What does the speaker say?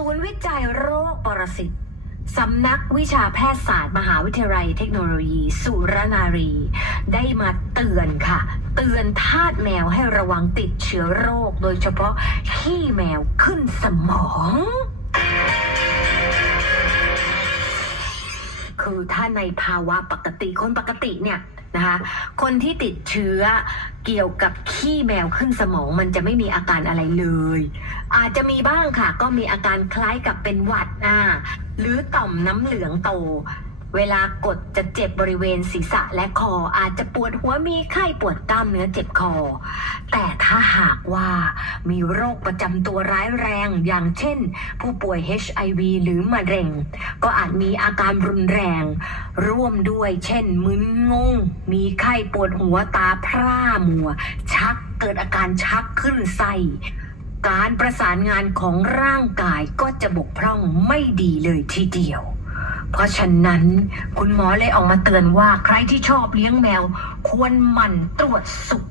ศูนย์วิจัยโรคปรสิตสำนักวิชาแพทยศาสตร์มหาวิทยาลัยเทคโนโลยี สุรนารี ได้มาเตือนค่ะ เตือนทาสแมวให้ระวังติดเชื้อโรค โดยเฉพาะขี้แมวขึ้นสมอง คือถ้าในภาวะปกติคนปกติเนี่ย นะคะคนที่ติดเชื้อเกี่ยวกับขี้แมวขึ้นสมองมันจะไม่มีอาการอะไรเลย อาจจะมีบ้างค่ะ ก็มีอาการคล้ายกับเป็นหวัดอ่าหรือต่อมน้ำเหลืองโต เวลากดจะเจ็บบริเวณศีรษะและคอ อาจจะปวดหัวมีไข้ปวดกล้ามเนื้อเจ็บคอ แต่ถ้าหากว่ามีโรคประจำตัวร้ายแรงอย่างเช่น ผู้ป่วย HIV หรือมะเร็ง ก็อาจมีอาการรุนแรง ร่วมด้วยเช่น มึนงง มีไข้ปวดหัวตาพร่ามัว ชักเกิดอาการชักขึ้นไส้การประสานงานของร่างกายก็จะบกพร่องไม่ดีเลยทีเดียว เพราะฉะนั้นคุณหมอเลยออกมาเตือนว่าใครที่ชอบเลี้ยงแมว ควรหมั่นตรวจสุข